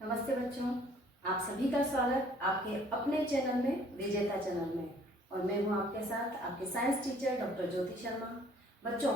नमस्ते बच्चों, आप सभी का स्वागत आपके अपने चैनल में, विजेता चैनल में। और मैं हूं आपके साथ आपके science teacher doctor Jyoti Sharma. बच्चों,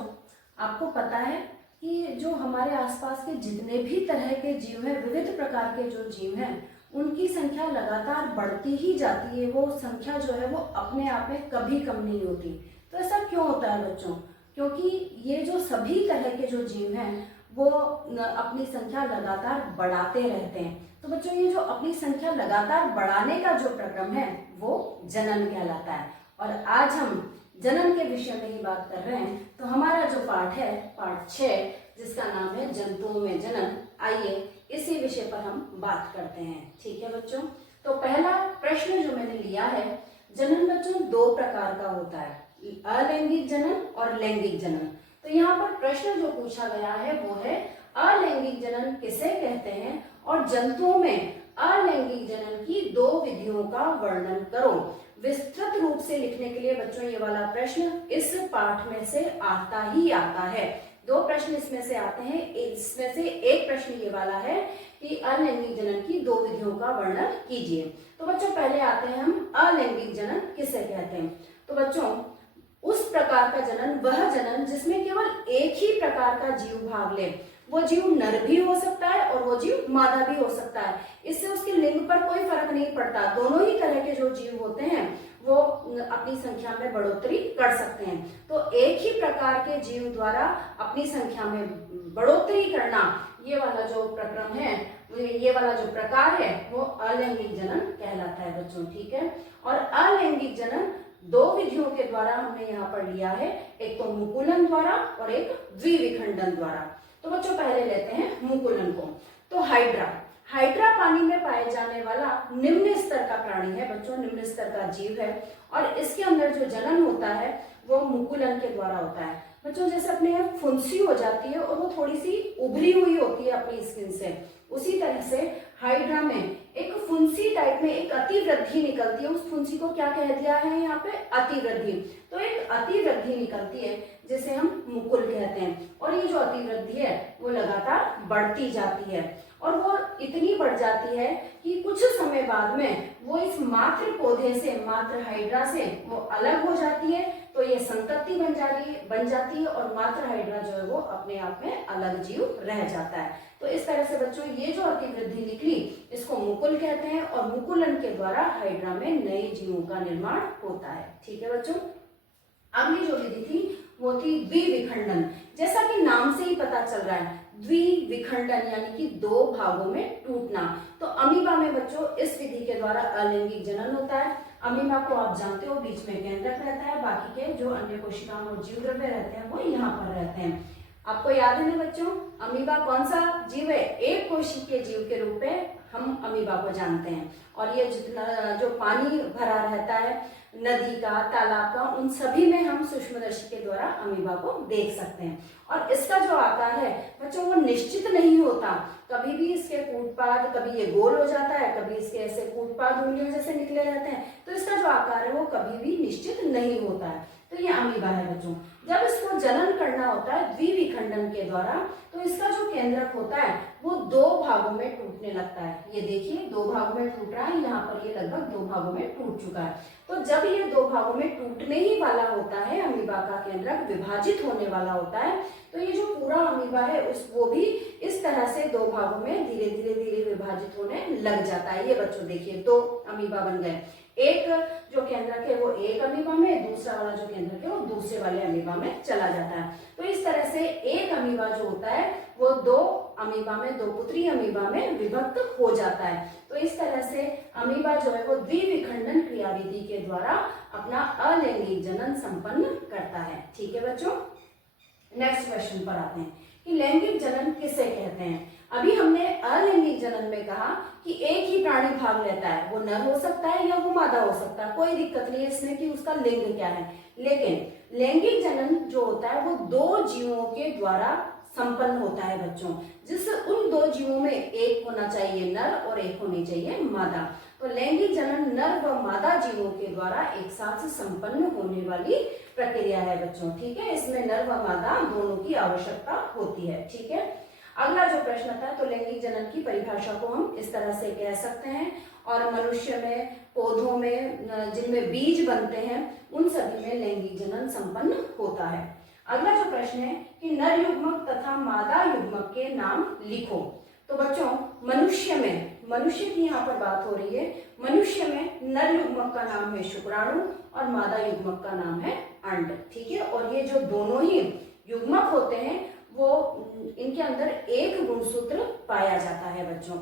आपको पता है कि जो हमारे आसपास के जितने भी तरह के जीव हैं, विविध प्रकार के जो जीव हैं, उनकी संख्या लगातार बढ़ती ही जाती है। वो संख्या जो है वो अपने आप में कभी कम नहीं होती। तो ऐसा क्यों होता है बच्चों? क्योंकि ये जो सभी तरह के जो जीव हैं वो अपनी संख्या लगातार बढ़ाते रहते हैं। तो बच्चों, ये जो अपनी संख्या लगातार बढ़ाने का जो प्रक्रम है वो जनन कहलाता है। और आज हम जनन के विषय में ही बात कर रहे हैं। तो हमारा जो पाठ है, पाठ 6, जिसका नाम है जंतुओं में जनन, आइए इसी विषय पर हम बात करते हैं। ठीक है बच्चों, तो पहला प्रश्न जो मैंने लिया है, जनन बच्चों दो प्रकार का होता है, अलैंगिक जनन और लैंगिक जनन। तो यहाँ पर प्रश्न जो पूछा गया है वो है अलैंगिक जनन किसे कहते हैं, और जंतुओं में अलैंगिक जनन की दो विधियों का वर्णन करो। विस्तृत रूप से लिखने के लिए बच्चों ये वाला प्रश्न इस पाठ में से आता ही आता है। दो प्रश्न इसमें से आते हैं। इसमें से एक प्रश्न ये वाला है कि अलैंगिक जनन की दो विधियों का वर्णन कीजिए। तो बच्चों पहले आते हैं हम अलैंगिक जनन किसे कहते हैं। तो बच्चों, उस प्रकार का जनन वह जनन जिसमें केवल एक ही प्रकार का जीव भाग ले। वो जीव नर भी हो सकता है और वो जीव मादा भी हो सकता है। इससे उसके लिंग पर कोई फर्क नहीं पड़ता। दोनों ही तरह के जो जीव होते हैं वो अपनी संख्या में बढ़ोतरी कर सकते हैं। तो एक ही प्रकार के जीव द्वारा अपनी संख्या में बढ़ोतरी करना, ये वाला जो प्रक्रम है, ये वाला जो प्रकार है वो अलैंगिक जनन कहलाता है बच्चों। ठीक है, और अलैंगिक जनन दो विधियों के द्वारा हमने यहाँ पर लिया है, एक तो मुकुलन द्वारा और एक द्विविखंडन द्वारा। तो बच्चों पहले लेते हैं मुकुलन को। तो हाइड्रा पानी में पाए जाने वाला निम्न स्तर का प्राणी है बच्चों, निम्न स्तर का जीव है। और इसके अंदर जो जनन होता है वो मुकुलन के द्वारा होता है बच्चों। जैसे अपने फुंसी हो जाती है और वो थोड़ी सी उभरी हुई होती है अपनी स्किन से, उसी तरह से हाइड्रा में एक फुंसी टाइप में एक अतिवृद्धि निकलती है। उस फुंसी को क्या कह दिया है यहाँ पे? अतिवृद्धि। तो एक अतिवृद्धि निकलती है जिसे हम मुकुल कहते हैं। और ये जो अतिवृद्धि है वो लगातार बढ़ती जाती है, और वो इतनी बढ़ जाती है कि कुछ समय बाद में वो इस मात्र पौधे से, मात्र हाइड्रा से वो अलग हो जाती है। तो ये संतति बन जाती है और मात्र हाइड्रा जो है वो अपने आप में अलग जीव रह जाता है। तो इस तरह से बच्चों ये जो अतिवृद्धि निकली इसको मुकुल कहते हैं, और मुकुलन के द्वारा हाइड्रा में नए जीवों का निर्माण होता है। ठीक है बच्चों, अगली जो विधि थी वो थी द्विविखंडन। जैसा कि नाम से ही पता चल रहा है, द्विविखंडन यानी कि दो भागों में टूटना। तो अमीबा में बच्चों इस विधि के द्वारा अलैंगिक जनन होता है। अमीबा को आप जानते हो बीच में केंद्रक रहता है, बाकी के जो अन्य कोशिकाओं और जीव द्रव्य रहते हैं वो यहाँ पर रहते हैं। आपको याद है ना बच्चों, अमीबा कौन सा जीव है? एक कोशिकीय जीव के रूप में हम अमीबा को जानते हैं। और ये जितना जो पानी भरा रहता है, नदी का, तालाब का, उन सभी में हम सूक्ष्मदर्शी के द्वारा अमीबा को देख सकते हैं। और इसका जो आकार है बच्चों वो निश्चित नहीं होता। कभी भी इसके कूटपाद, कभी ये गोल हो जाता है, कभी इसके ऐसे कूटपाद उंगलियों जैसे निकले रहते हैं। तो इसका जो आकार है वो कभी भी निश्चित नहीं होता है। तो ये अमीबा है बच्चों। जब इसको जनन करना होता है द्विविखंडन के द्वारा, तो इसका जो केंद्रक होता है वो दो भागों में टूटने लगता है। ये देखिए दो भागों में टूट रहा है, यहाँ पर ये लगभग दो भागों में टूट चुका है। तो जब ये दो भागों में टूटने ही वाला होता है, अमीबा का केंद्रक विभाजित होने वाला होता है, तो ये जो पूरा अमीबा है वो भी इस तरह से दो भागों में धीरे धीरे विभाजित होने लग जाता है। ये बच्चों देखिए दो अमीबा बन गए। एक जो केंद्रक है वो एक अमीबा में, दूसरा वाला जो केंद्रक है वो दूसरे वाले अमीबा में चला जाता है। तो इस तरह से एक अमीबा जो होता है वो दो अमीबा में, दो पुत्री अमीबा में विभक्त हो जाता है। तो इस तरह से अमीबा जो है वो द्विविखंडन क्रियाविधि के द्वारा अपना अलैंगिक जनन संपन्न करता है। ठीक है बच्चों, नेक्स्ट क्वेश्चन पर आते हैं कि लैंगिक जनन किसे कहते हैं। अभी हमने अलैंगिक जनन में कहा कि एक ही प्राणी भाग लेता है, वो नर हो सकता है या वो मादा हो सकता है, कोई दिक्कत नहीं है इसमें कि उसका लिंग क्या है। लेकिन लैंगिक जनन जो होता है वो दो जीवों के द्वारा संपन्न होता है बच्चों, जिससे उन दो जीवों में एक होना चाहिए नर और एक होनी चाहिए मादा। तो लैंगिक जनन नर व मादा जीवों के द्वारा एक साथ संपन्न होने वाली प्रक्रिया है बच्चों। ठीक है, इसमें नर व मादा दोनों की आवश्यकता होती है। ठीक है, अगला जो प्रश्न आता है, तो लैंगिक जनन की परिभाषा को हम इस तरह से कह सकते हैं, और मनुष्य में, पौधों में जिनमें बीज बनते हैं, उन सभी में लैंगिक जनन संपन्न होता है। अगला जो प्रश्न है कि नर युग्मक तथा मादा युग्मक के नाम लिखो। तो बच्चों, मनुष्य में, मनुष्य की यहाँ पर बात हो रही है, मनुष्य में नर युग्मक का नाम है शुक्राणु और मादा युग्मक का नाम है अंड। ठीक है, और ये जो दोनों ही युग्मक होते हैं वो इनके अंदर एक गुणसूत्र पाया जाता है बच्चों।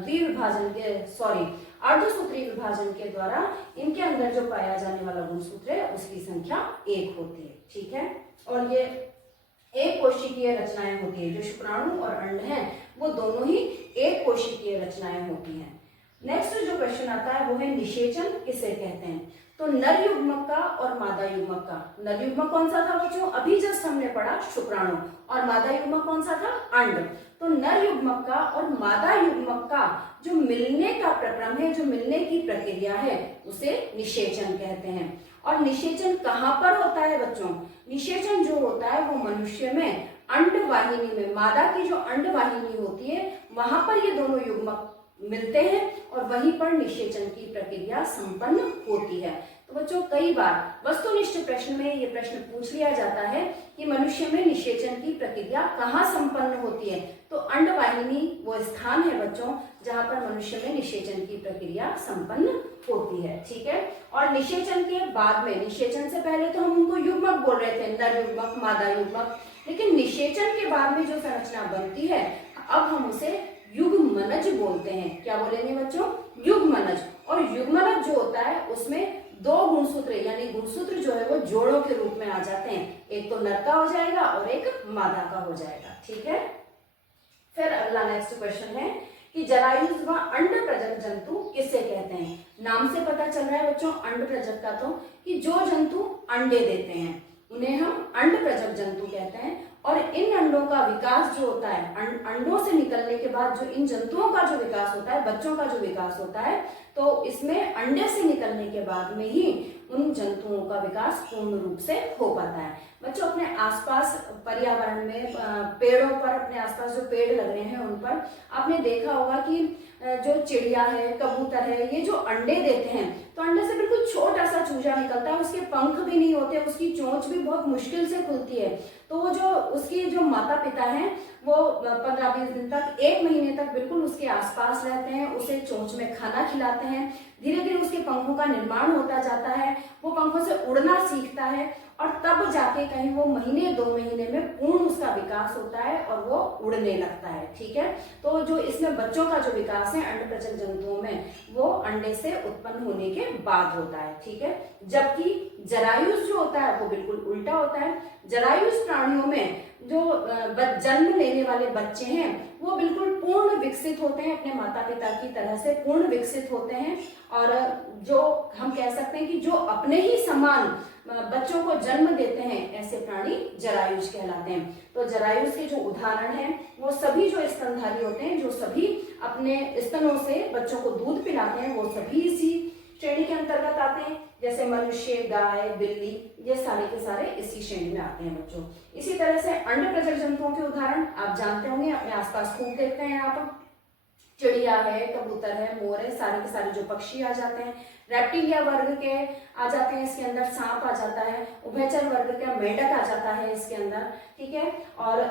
द्विविभाजन के अर्धसूत्री विभाजन के द्वारा इनके अंदर जो पाया जाने वाला गुणसूत्र है उसकी संख्या 1 होती है। ठीक है, और ये एक कोशिकीय रचनाएं होती है। जो शुक्राणु और अंड हैं वो दोनों ही एक कोशिकीय रचनाएं होती हैं। नेक्स्ट जो क्वेश्चन आता है वो है निषेचन किसे कहते हैं। तो नर युग्मक का और मादा युग्मक का, नर युग्मक कौन सा था बच्चों, अभी जस्ट हमने पढ़ा शुक्राणु, और मादा युग्मक कौन सा था, अंड। तो नर युग्मक का और मादा युग्मक का जो मिलने का प्रक्रम है, जो मिलने की प्रक्रिया है, उसे निषेचन कहते हैं। और निषेचन कहाँ पर होता है बच्चों, निषेचन जो होता है वो मनुष्य में अंडवाहिनी में, मादा की जो अंडवाहिनी होती है वहां पर ये दोनों युग्मक मिलते हैं और वहीं पर निषेचन की प्रक्रिया संपन्न होती है। तो बच्चों, कई बार वस्तुनिष्ठ प्रश्न में ये प्रश्न पूछ लिया जाता है कि मनुष्य में निषेचन की प्रक्रिया कहाँ संपन्न होती है। तो अंडवाहिनी वो स्थान है बच्चों जहां पर मनुष्य में निषेचन की प्रक्रिया संपन्न होती है। ठीक है, और निषेचन के बाद में, निषेचन से पहले तो हम उनको युग्मक बोल रहे थे, नर युग्मक, मादा युग्मक, लेकिन निषेचन के बाद में जो संरचना बनती है अब हम उसे युग्मनज बोलते हैं। क्या बोलेंगे बच्चों, युग्मनज। और युग्मनज जो होता है उसमें 2 गुणसूत्र यानी गुणसूत्र जो है वो जोड़ों के रूप में आ जाते हैं, एक तो नर का हो जाएगा और एक मादा का हो जाएगा। ठीक है, फिर अगला नेक्स्ट क्वेश्चन है कि जरायुज व अंड प्रजक जंतु किसे कहते हैं। नाम से पता चल रहा है बच्चों अंड प्रजक का, तो कि जो जंतु अंडे देते हैं उन्हें हम अंड प्रजक जंतु कहते हैं। और इन अंडों का विकास जो होता है, अंडों से निकलने के बाद जो इन जंतुओं का जो विकास होता है, बच्चों का जो विकास होता है, तो इसमें अंडे से निकलने के बाद में ही उन जंतुओं का विकास पूर्ण रूप से हो पाता है। बच्चों, अपने आसपास पर्यावरण में, पेड़ों पर, अपने आसपास जो पेड़ लग रहे हैं उन पर आपने देखा होगा कि जो चिड़िया है, कबूतर है, ये जो अंडे देते हैं तो अंडे से बिल्कुल छोटा सा चूजा निकलता है, उसके पंख भी नहीं होते, उसकी चोंच भी बहुत मुश्किल से खुलती है। तो वो जो उसकी जो माता पिता हैं वो 15-20 दिन तक, 1 महीने तक बिल्कुल उसके आसपास रहते हैं, उसे चोंच में खाना खिलाते हैं। धीरे धीरे उसके पंखों का निर्माण होता जाता है, वो पंखों से उड़ना सीखता है और तब जाके कहीं वो 1-2 महीने में पूर्ण उसका विकास होता है और वो उड़ने लगता है। ठीक है, तो जो इसमें बच्चों का जो विकास है अंड प्रजक जंतुओं में वो अंडे से उत्पन्न होने के बाद होता है। ठीक है, जबकि जरायुज जो होता है वो बिल्कुल उल्टा होता है। जरायुज प्राणियों में जो जन्म लेने वाले बच्चे हैं वो बिल्कुल पूर्ण विकसित होते हैं, अपने माता पिता की तरह से पूर्ण विकसित होते हैं, और जो हम कह सकते हैं कि जो अपने ही समान बच्चों को जन्म देते हैं ऐसे प्राणी जरायुज कहलाते हैं। तो जरायुज के जो उदाहरण हैं वो सभी जो स्तनधारी होते हैं, जो सभी अपने स्तनों से बच्चों को दूध पिलाते हैं, वो सभी इसी श्रेणी के अंतर्गत आते हैं। जैसे मनुष्य, गाय, बिल्ली, ये सारे के सारे इसी श्रेणी में आते हैं बच्चों। इसी तरह से अंड प्रजक जंतुओं के उदाहरण आप जानते होंगे, अपने आसपास खूब देखते हैं आप, चिड़िया है, कबूतर है, मोर है, सारे के सारे जो पक्षी आ जाते हैं। रेप्टिलिया वर्ग के आ जाते हैं इसके अंदर, सांप आ जाता है। उभयचर वर्ग का मेंढक आ जाता है इसके अंदर। ठीक है, और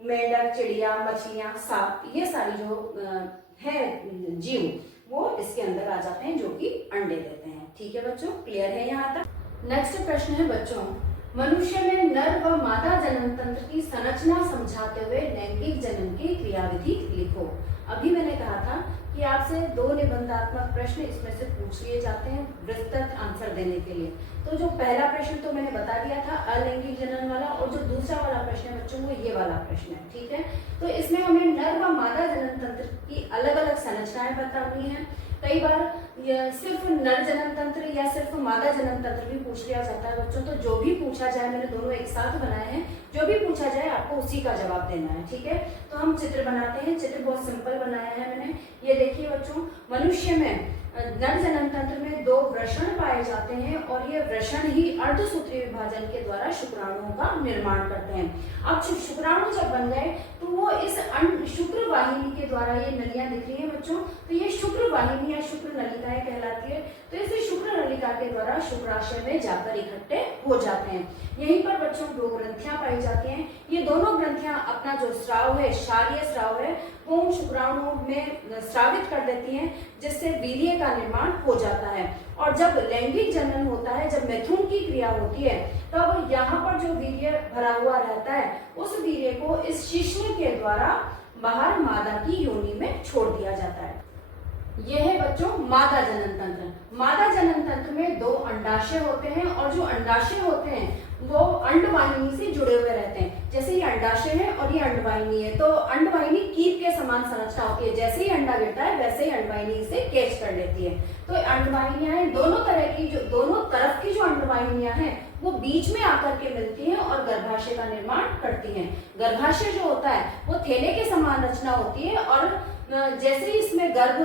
मेंढक, चिड़िया, मछलियां, सांप, ये सारी जो है जीव वो इसके अंदर आ जाते हैं जो कि अंडे देते हैं। ठीक है बच्चों, क्लियर है यहाँ तक। नेक्स्ट प्रश्न है बच्चों, मनुष्य में नर व मादा जनन तंत्र की संरचना समझाते हुए लैंगिक जनन की क्रियाविधि लिखो। अभी मैंने कहा था कि आपसे 2 निबंधात्मक प्रश्न इसमें से पूछ लिए जाते हैं विस्तृत आंसर देने के लिए। तो जो पहला प्रश्न तो मैंने बता दिया था अलैंगिक जनन वाला, और जो दूसरा वाला प्रश्न है बच्चों वो ये वाला प्रश्न है। ठीक है, तो इसमें हमें नर व मादा जनन तंत्र की अलग अलग संरचनाएं बतानी है। कई बार सिर्फ नर जनन तंत्र या सिर्फ मादा जनन तंत्र भी पूछ लिया जाता है बच्चों। तो जो भी पूछा जाए, मैंने दोनों एक साथ बनाए हैं, जो भी पूछा जाए आपको उसी का जवाब देना है। ठीक है, तो हम चित्र बनाते हैं। चित्र बहुत सिंपल बनाया है मैंने। ये देखिए बच्चों, मनुष्य में नर जनन तंत्र में 2 वृषण पाए जाते हैं और ये वृषण ही अर्धसूत्री विभाजन के द्वारा शुक्राणुओं का निर्माण करते हैं। अब शुक्राणु जब बन गए तो वो इस शुक्र वाहिनी के द्वारा, ये नलियां दिख रही है बच्चों, तो ये शुक्र वाहिनी या शुक्र नलिकाएं कहलाती है। तो इस शुक्र नलिका के द्वारा शुक्राशय में जाकर इकट्ठे हो जाते हैं। यहीं पर बच्चों 2 ग्रंथियां पाई जाती हैं। ये दोनों ग्रंथियां अपना जो स्राव है, क्षारीय स्राव है, वो उन शुक्राणुओं में स्रावित कर देती हैं, जिससे वीर्य का निर्माण हो जाता है। और जब लैंगिक जनन होता है, जब मैथुन की क्रिया होती है, तब यहाँ पर जो वीर्य भरा हुआ रहता है, उस वीर्य को इस शिश्न के द्वारा बाहर मादा की योनि में छोड़ दिया जाता है। यह है बच्चों मादा जनन तंत्र। मादा जनन तंत्र में 2 अंडाशय होते हैं और जो अंडाशय होते हैं वो अंडवाहिनी से जुड़े हुए रहते हैं। जैसे ये अंडाशय है और ये अंडवाहिनी है, तो अंडवाहिनी कीप के समान संरचना होती है। जैसे ही अंडा गिरता है वैसे ही अंडवाहिनी इसे कैच कर लेती है। तो अंडवाहिनियां दोनों तरह की, जो दोनों तरफ की जो अंडवाहिनियां हैं वो बीच में आकर के मिलती हैं और गर्भाशय का निर्माण करती हैं। गर्भाशय जो होता है वो थैले के समान रचना होती है और जैसे ही इसमें गर्भ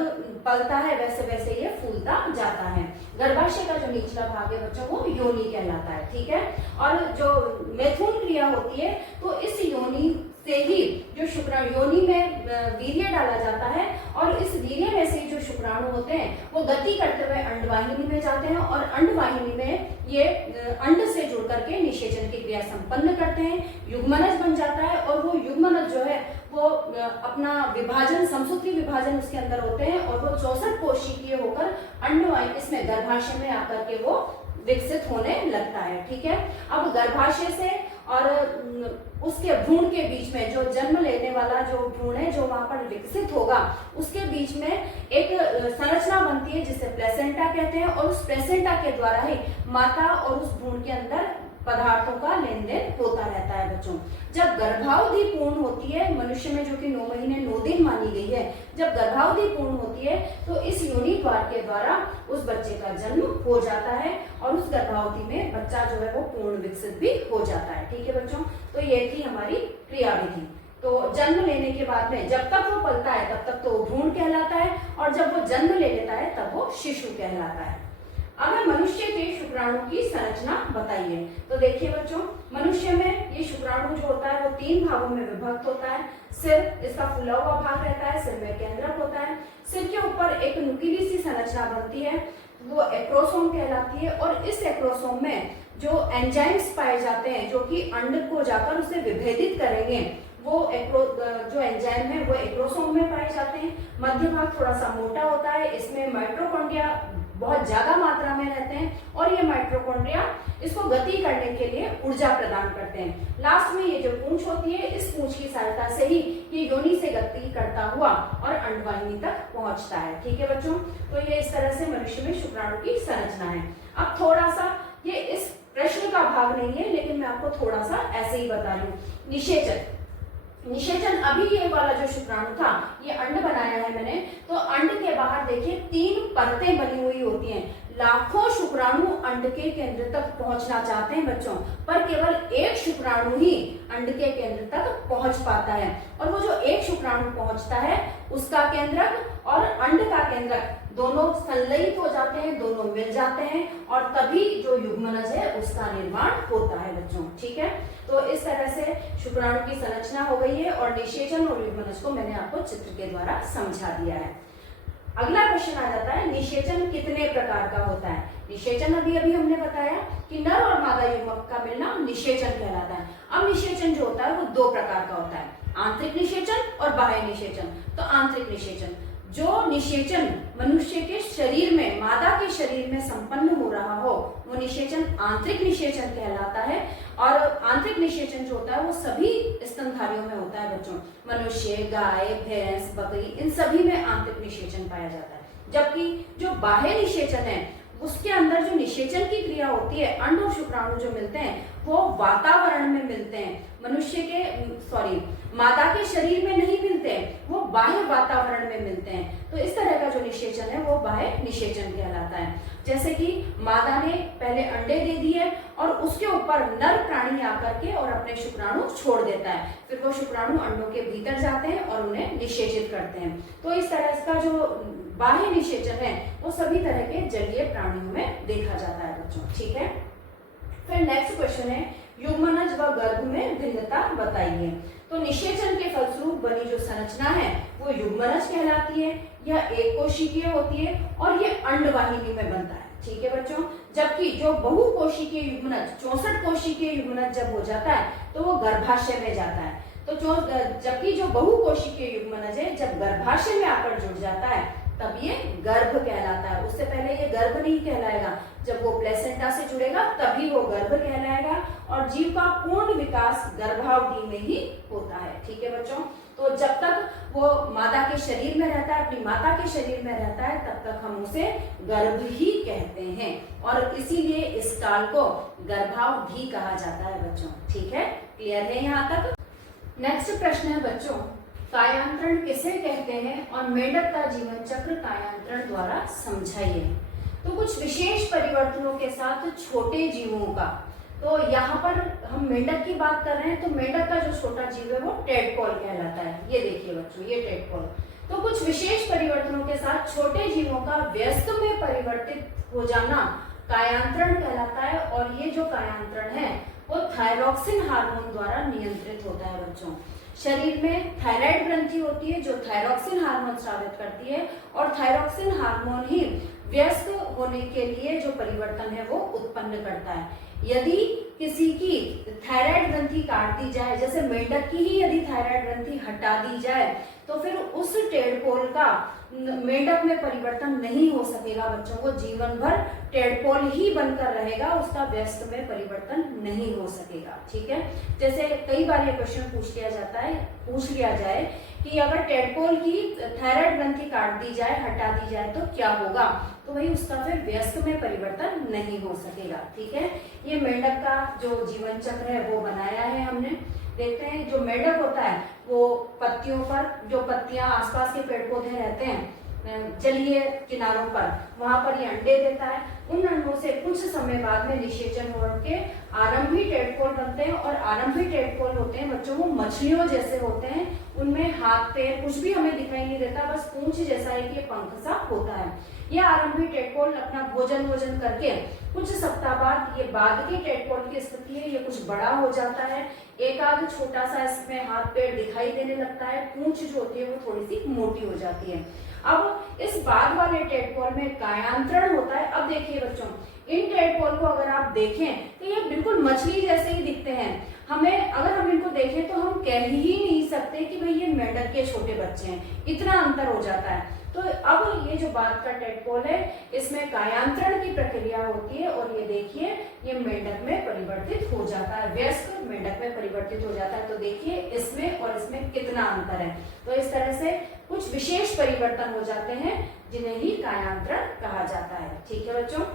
पलता है वैसे वैसे ये फूलता जाता है। गर्भाशय का जो निचला भाग है बच्चों वो योनि कहलाता है, ठीक है। और जो मैथुन क्रिया होती है तो इस योनि से ही जो शुक्राणु, योनि में वीर्य डाला जाता है और इस वीर्य में से जो शुक्राणु होते हैं वो गति करते हुए अंडवाहिनी में जाते हैं और अंडवाहिनी में ये अंड से जुड़ करके निषेचन की क्रिया संपन्न करते हैं। युग्मनज बन जाता है और वो युग्मनज जो है वो अपना विभाजन, समसूत्री विभाजन उसके अंदर होते हैं और वो 64 कोशिकीय होकर अंडवाहिनी, इसमें गर्भाशय में आकर के वो विकसित होने लगता है, ठीक है। अब गर्भाशय से और उसके भ्रूण के बीच में, जो जन्म लेने वाला जो भ्रूण है जो वहां पर विकसित होगा, उसके बीच में एक संरचना बनती है जिसे प्लेसेंटा कहते हैं और उस प्लेसेंटा के द्वारा ही माता और उस भ्रूण के अंदर पदार्थों का लेन देन होता रहता है बच्चों। जब गर्भावधि पूर्ण होती है मनुष्य में, जो कि 9 महीने 9 दिन मानी गई है, जब गर्भावधि पूर्ण होती है तो इस योनि द्वार के द्वारा उस बच्चे का जन्म हो जाता है और उस गर्भावधि में बच्चा जो है वो पूर्ण विकसित भी हो जाता है, ठीक है बच्चों। तो ये थी हमारी क्रियाविधि। तो जन्म लेने के बाद में जब तक वो पलता है तब तक तो वो भ्रूण कहलाता है और जब वो जन्म ले लेता है तब वो शिशु कहलाता है। अब मनुष्य के शुक्राणु की संरचना बताइए। तो देखिए बच्चों, मनुष्य में ये शुक्राणु जो होता है वो 3 भागों में विभक्त होता है। सिर, इसका फूला हुआ भाग रहता है, सिर में केंद्रक होता है। सिर के ऊपर एक नुकीली सी संरचना बनती है, वो एक्रोसोम कहलाती है और इस एक्रोसोम में जो एंजाइम्स पाए जाते हैं जो कि अंड को जाकर उसे विभेदित करेंगे, वो जो एंजाइम है वो एक्रोसोम में पाए जाते हैं। मध्य भाग थोड़ा सा मोटा होता है, इसमें माइटोकॉन्ड्रिया बहुत ज्यादा मात्रा में रहते हैं और ये माइटोकॉन्ड्रिया इसको गति करने के लिए ऊर्जा प्रदान करते हैं। लास्ट में ये जो पूंछ होती है, इस पूंछ की सहायता से ही ये योनि से गति करता हुआ और अंडवाहिनी तक पहुंचता है, ठीक है बच्चों। तो ये इस तरह से मनुष्य में शुक्राणु की संरचना है। अब थोड़ा सा, ये इस प्रश्न का भाग नहीं है लेकिन मैं आपको थोड़ा सा ऐसे ही बता रही हूँ। निषेचन, अभी ये वाला जो शुक्राणु था, ये अंड बनाया है मैंने, तो अंड के बाहर देखिए 3 परतें बनी हुई होती हैं। लाखों शुक्राणु अंड के केंद्र तक पहुंचना चाहते हैं बच्चों, पर केवल एक शुक्राणु ही अंड के केंद्र तक पहुंच पाता है और वो जो एक शुक्राणु पहुंचता है उसका केंद्रक और अंड का केंद्रक दोनों संलयित हो जाते हैं, दोनों मिल जाते हैं और तभी जो युग्मनज है उसका निर्माण होता है बच्चों, ठीक है। तो इस तरह से शुक्राणु की संरचना हो गई है और निषेचन और युग्मनज को मैंने आपको चित्र के द्वारा समझा दिया है। अगला क्वेश्चन आ जाता है, निषेचन कितने प्रकार का होता है। निषेचन अभी हमने बताया कि नर और मादा युग्मक का मिलना निषेचन कहलाता है। अब निषेचन जो होता है वो 2 प्रकार का होता है, आंतरिक निषेचन और बाह्य निषेचन। तो आंतरिक निषेचन, जो निषेचन मनुष्य के शरीर में, मादा के शरीर में संपन्न हो रहा हो, वो निषेचन आंतरिक निषेचन कहलाता है। और आंतरिक निषेचन जो होता है वो सभी स्तनधारियों में होता है बच्चों, मनुष्य, गाय, भैंस, बकरी, इन सभी में आंतरिक निषेचन पाया जाता है। जबकि जो बाह्य निषेचन है उसके अंदर जो निषेचन की क्रिया होती है, अंड और शुक्राणु जो मिलते हैं वो वातावरण में मिलते हैं। मादा के शरीर में नहीं मिलते हैं, वो बाह्य वातावरण में मिलते हैं। तो इस तरह का जो निषेचन है वो बाह्य निषेचन कहलाता है। जैसे कि मादा ने पहले अंडे दे दिए और उसके ऊपर नर प्राणी आकर के और अपने शुक्राणु छोड़ देता है, फिर वो शुक्राणु अंडों के भीतर जाते हैं और उन्हें निषेचित करते हैं। तो इस तरह का जो बाह्य निषेचन है वो सभी तरह के जलीय प्राणियों में देखा जाता है बच्चों। ठीक है, फिर नेक्स्ट क्वेश्चन है युग्मनज व गर्भ में भिन्नता बताइए। तो निषेचन के फलस्वरूप बनी जो संरचना है वो युग्मनज कहलाती है। यह एक कोशिकीय होती है और ये अंडवाहिनी में बनता है। ठीक है बच्चों, जबकि जो बहुकोशिकीय युग्मनज 64 कोशिकीय युग्मनज जब हो जाता है तो वो गर्भाशय में जाता है। तो जबकि जो बहुकोशिकीय युग्मनज है जब गर्भाशय में आकर जुड़ जाता है तब ये गर्भ कहलाता है। उससे पहले ये गर्भ नहीं कहलाएगा, जब वो प्लेसेंटा से जुड़ेगा तभी वो गर्भ कहलाएगा और जीव का पूर्ण विकास गर्भावधि में ही होता है। ठीक है बच्चों, तो जब तक वो मादा के शरीर में रहता है, अपनी माता के शरीर में रहता है, तब तक हम उसे गर्भ ही कहते हैं और इसीलिए इस काल को गर्भावधि कहा जाता है बच्चों। ठीक है, क्लियर है यहाँ तक। नेक्स्ट प्रश्न है बच्चों, कायांतरण किसे कहते हैं और मेंढक का जीवन चक्र कायांतरण द्वारा समझाइए। तो कुछ विशेष परिवर्तनों के साथ छोटे जीवों का, तो यहाँ पर हम मेंढक की बात कर रहे हैं, तो मेंढक का जो छोटा जीव है वो टेडपोल कहलाता है। ये देखिए बच्चों, ये टेडपोल। तो कुछ विशेष परिवर्तनों के साथ छोटे जीवों का वयस्क में परिवर्तित हो जाना कायांतरण कहलाता है और ये जो कायांतरण है वो थायरॉक्सिन हार्मोन द्वारा नियंत्रित होता है बच्चों। शरीर में थायराइड ग्रंथि होती है जो थायरॉक्सिन हार्मोन स्रावित करती है और थायरॉक्सिन हार्मोन ही व्यस्त होने के लिए जो परिवर्तन है वो उत्पन्न करता है। यदि किसी की थायराइड ग्रंथि काट दी जाए, जैसे मेंढक की ही यदि थायराइड ग्रंथि हटा दी जाए तो फिर उस टेडपोल का मेंढक में परिवर्तन नहीं हो सकेगा बच्चों। वो जीवन भर टेडपोल ही बनकर रहेगा, उसका व्यस्त में परिवर्तन नहीं हो सकेगा। ठीक है, जैसे कई बार ये क्वेश्चन पूछ लिया जाए कि अगर टेडपोल की थायराइड ग्रंथि काट दी जाए, हटा दी जाए तो क्या होगा, तो वही उसका फिर व्यस्त में परिवर्तन नहीं हो सकेगा। ठीक है, ये मेंढक का जो जीवन चक्र है वो बनाया है हमने। देखते हैं, जो मेंढक होता है वो पत्तियों पर, जो पत्तियां आसपास के पेड़ पौधे रहते हैं जलीय किनारों पर, वहां पर ये अंडे देता है। उन अंडों से कुछ समय बाद में निषेचन होकर आरंभी टेडपोल बनते हैं और आरंभी टेडपोल होते हैं बच्चों वो मछलियों जैसे होते हैं, उनमें हाथ पैर कुछ भी हमें दिखाई नहीं देता, बस पूंछ जैसा एक ये पंख सा होता है। यह आरंभी टेडपोल अपना भोजन करके कुछ सप्ताह बाद ये बाद के टेडपोल की स्थिति है, ये कुछ बड़ा हो जाता है, एक आध छोटा सा इसमें हाथ पैर दिखाई देने लगता है, पूंछ जो होती है वो थोड़ी सी मोटी हो जाती है। अब इस बाद वाले टेडपोल में कायांतरण होता है। अब देखिए बच्चों, इन टेडपोल को अगर आप देखें तो ये बिल्कुल मछली जैसे ही दिखते हैं। हमें अगर हम इनको देखें तो हम कह ही नहीं सकते कि भाई ये मेंढक के छोटे बच्चे हैं, इतना अंतर हो जाता है। तो अब ये जो बाद का टेडपोल है इसमें कायांतरण की प्रक्रिया होती है और ये देखिए ये मेंढक में परिवर्तित हो जाता है, वयस्क मेंढक में परिवर्तित हो जाता है। तो देखिए इसमें और इसमें कितना अंतर है। तो इस तरह से कुछ विशेष परिवर्तन हो जाते हैं जिन्हें ही कायांतरण कहा जाता है। ठीक है बच्चों,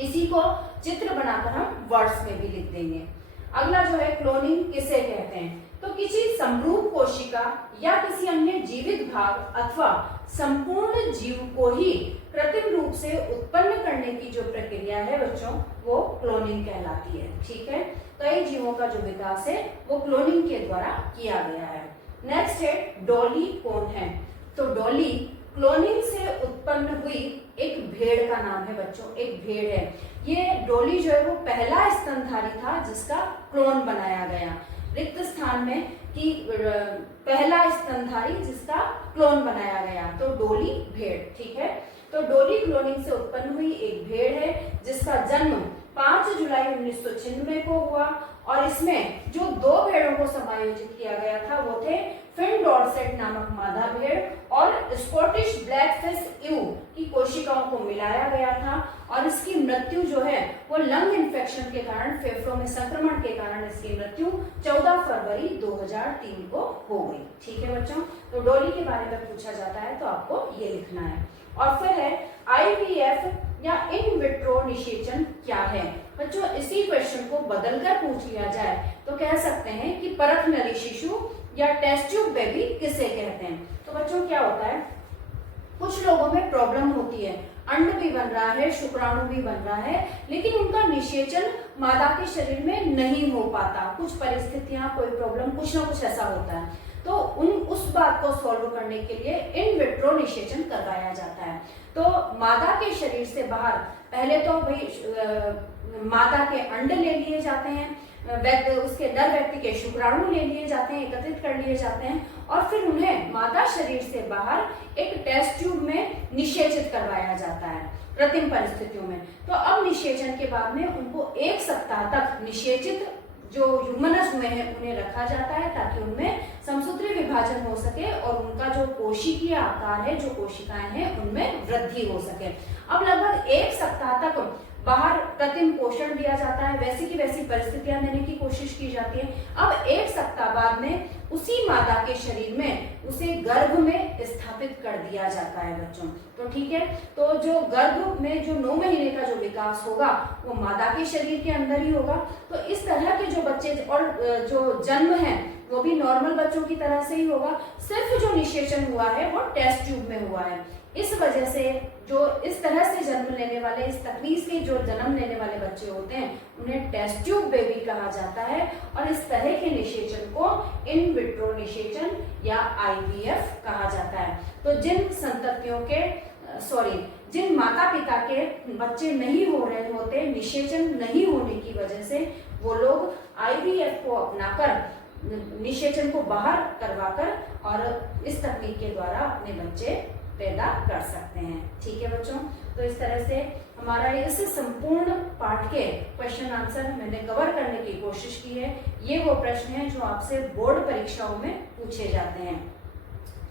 इसी को चित्र बनाकर हम वर्ड्स में भी लिख देंगे। अगला जो है क्लोनिंग किसे कहते हैं, तो किसी समरूप कोशिका या किसी अन्य जीवित भाग अथवा संपूर्ण जीव को ही कृत्रिम रूप से उत्पन्न करने की जो प्रक्रिया है बच्चों वो क्लोनिंग कहलाती है। ठीक है, कई जीवों का जो विकास है वो क्लोनिंग के द्वारा किया गया है। नेक्स्ट है डॉली कौन है, तो डॉली क्लोनिंग से उत्पन्न हुई एक भेड़ का नाम है बच्चों, एक भेड़ है। ये डॉली जो है वो पहला स्तनधारी था जिसका क्लोन बनाया गया, रिक्त स्थान में कि पहला स्तनधारी जिसका क्लोन बनाया गया, तो डॉली भेड़। ठीक है, तो डॉली क्लोनिंग से उत्पन्न हुई एक भेड़ है जिसका जन्म 5 जुलाई 1996 को हुआ और इसमें जो 2 भेड़ों को समायोजित किया गया था वो थे फिन डॉर्सेट नामक मादा भेड़ और स्कॉटिश ब्लैकफिश ईव की कोशिकाओं को मिलाया गया था और इसकी मृत्यु जो है वो लंग इन्फेक्शन के कारण, फेफड़ों में संक्रमण के कारण इसकी मृत्यु 14 फरवरी 2003 को हो गई। ठीक है बच्चों, तो डॉली के बारे में पूछा जाता है तो आपको ये लिखना है। और फिर है IVF या इन विट्रो निषेचन क्या है बच्चों। इसी क्वेश्चन को बदलकर पूछ लिया जाए तो कह सकते हैं कि परख नली शिशु या टेस्ट ट्यूब बेबी किसे कहते हैं। तो बच्चों क्या होता है, कुछ लोगों में प्रॉब्लम होती है, अंड भी बन रहा है, शुक्राणु भी बन रहा है, लेकिन उनका निषेचन मादा के शरीर में नहीं हो पाता। कुछ परिस्थितियां, कोई प्रॉब्लम, कुछ ना कुछ ऐसा होता है। तो उस बात को सॉल्व करने के लिए इन विट्रो निषेचन करवाया जाता है। तो मादा के शरीर से बाहर पहले तो भाई मादा के अंड ले लिए जाते हैं, उसके नर व्यक्ति के शुक्राणु ले लिए जाते हैं, एकत्रित कर लिए जाते हैं, और फिर उन्हें मादा शरीर से बाहर एक टेस्ट ट्यूब में निषेचित करवाया जाता है कृत्रिम परिस्थितियों में। तो अब निषेचन के बाद में उनको 1 सप्ताह तक निषेचित जो ह्यूमनस हुए हैं उन्हें रखा जाता है, ताकि उनमें समसूत्री विभाजन हो सके और उनका जो कोशिकीय आकार है, जो कोशिकाएं हैं, उनमें वृद्धि हो सके। अब लगभग 1 सप्ताह तक बाहर कृत्रिम पोषण दिया जाता है, वैसी की वैसी परिस्थितियां देने की कोशिश की जाती है। अब 1 सप्ताह बाद में उसी मादा के शरीर में उसे गर्भ में स्थापित कर दिया जाता है बच्चों। तो ठीक है, तो जो गर्भ में जो 9 महीने का जो विकास होगा वो मादा के शरीर के अंदर ही होगा। तो इस तरह के जो बच्चे और जो जन्म है वो भी नॉर्मल बच्चों की तरह से ही होगा, सिर्फ जो निषेचन हुआ है वो टेस्ट ट्यूब में हुआ है। इस वजह से जो इस तरह से जन्म लेने वाले, इस तकनीक से जो जन्म लेने वाले बच्चे होते हैं उन्हें टेस्ट ट्यूब बेबी कहा जाता है, और इस तरह के निषेचन को इन विट्रो निषेचन या IVF कहा जाता है। तो जिन संततियों के जिन माता पिता के बच्चे नहीं हो रहे होते, निषेचन नहीं होने की वजह से, वो लोग IVF को अपनाकर निषेचन को बाहर करवाकर और इस तकनीक के द्वारा अपने बच्चे पैदा कर सकते हैं। ठीक है बच्चों, तो इस तरह से हमारा इस संपूर्ण पाठ के क्वेश्चन आंसर मैंने कवर करने की कोशिश की है। ये वो प्रश्न हैं जो आपसे बोर्ड परीक्षाओं में पूछे जाते हैं।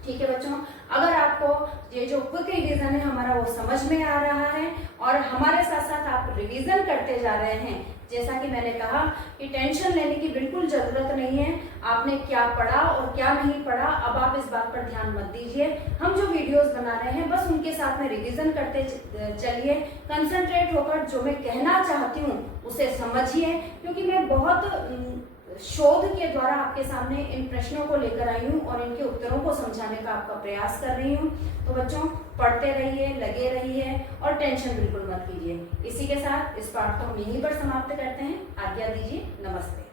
ठीक है बच्चों, अगर आपको ये जो क्विक रिवीजन है हमारा वो समझ में आ रहा है और हमारे साथ साथ आप रिवीजन करते जा रहे हैं, जैसा कि मैंने कहा कि टेंशन लेने की बिल्कुल जरूरत नहीं है। आपने क्या पढ़ा और क्या नहीं पढ़ा, अब आप इस बात पर ध्यान मत दीजिए। हम जो वीडियोस बना रहे हैं बस उनके साथ में रिवीजन करते चलिए, कंसंट्रेट होकर जो मैं कहना चाहती हूँ उसे समझिए, क्योंकि मैं बहुत शोध के द्वारा आपके सामने इन प्रश्नों को लेकर आई हूँ और इनके उत्तरों को समझाने का आपका प्रयास कर रही हूँ। तो बच्चों पढ़ते रहिए, लगे रहिए और टेंशन बिल्कुल मत कीजिए। इसी के साथ इस पाठ को हम यहीं पर समाप्त करते हैं। आज्ञा दीजिए, नमस्ते।